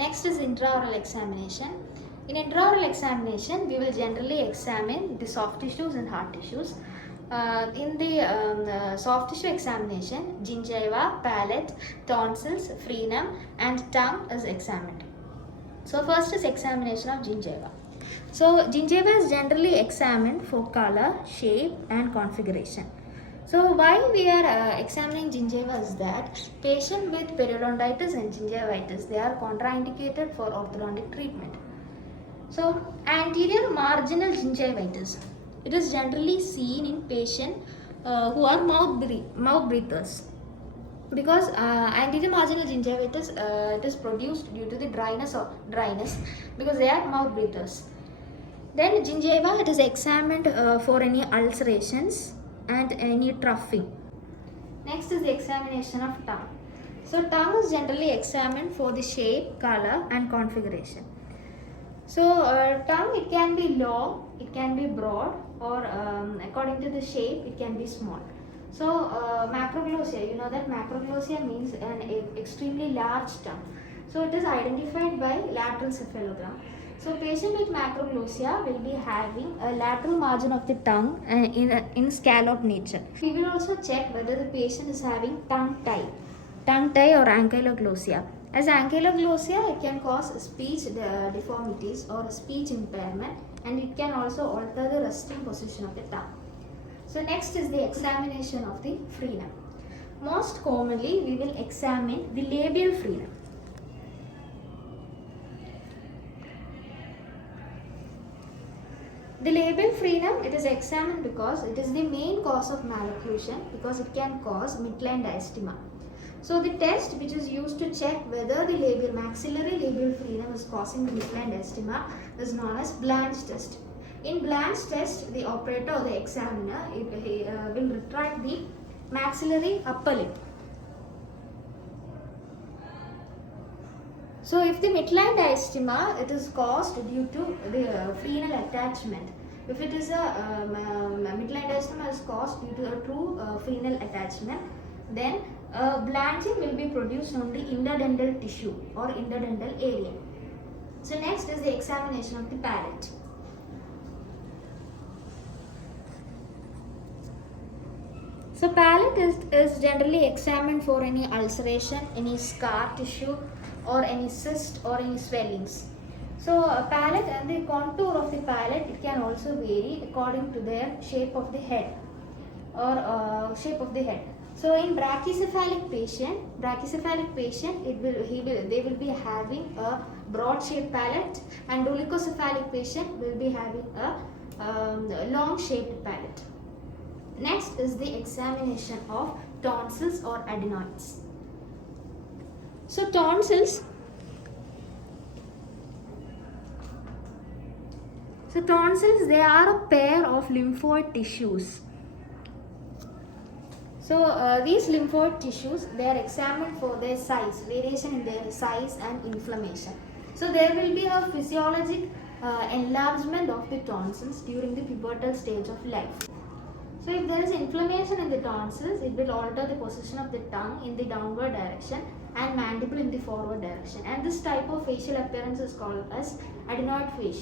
Next is intraoral examination. In intraoral examination, we will generally examine the soft tissues and hard tissues. In the soft tissue examination, gingiva, palate, tonsils, frenum and tongue is examined. So first is examination of gingiva. So gingiva is generally examined for color, shape and configuration. So why we are examining gingiva is that patient with periodontitis and gingivitis, they are contraindicated for orthodontic treatment. So anterior marginal gingivitis, it is generally seen in patients who are mouth breathers, because anterior marginal gingivitis it is produced due to the dryness because they are mouth breathers. Then gingiva, it is examined for any ulcerations and any troughing. Next is the examination of tongue. So tongue is generally examined for the shape, color and configuration. So tongue, it can be long, it can be broad, or according to the shape it can be small. So macroglossia, you know that macroglossia means an extremely large tongue. So it is identified by lateral cephalogram. So patient with macroglossia will be having a lateral margin of the tongue in scallop nature. We will also check whether the patient is having tongue tie or ankylosglossia. As ankylosglossia, it can cause speech deformities or speech impairment, and it can also alter the resting position of the tongue. So next is the examination of the frenum. Most commonly, we will examine the labial frenum. The labial frenum, it is examined because it is the main cause of malocclusion, because it can cause midline diastema. So the test which is used to check whether the maxillary labial frenum is causing the midline diastema is known as Blanch test. In Blanch test, the operator or the examiner will retract the maxillary upper lip. So if the midline diastema, it is caused due to the frenal attachment. If it is a midline diastema is caused due to a true frenal attachment, then blanching will be produced on the interdental tissue or interdental area. So next is the examination of the palate. So palate is generally examined for any ulceration, any scar tissue or any cyst or any swellings. So palate and the contour of the palate, it can also vary according to their shape of the head or shape of the head. So in brachycephalic patient, they will be having a broad shaped palate, and dolichocephalic patient will be having a long shaped palate. Next is the examination of tonsils or adenoids. So tonsils, they are a pair of lymphoid tissues. So these lymphoid tissues, they are examined for their size, variation in their size and inflammation. So there will be a physiologic enlargement of the tonsils during the pubertal stage of life. So if there is inflammation in the tonsils, it will alter the position of the tongue in the downward direction and mandible in the forward direction. And this type of facial appearance is called as adenoid facial.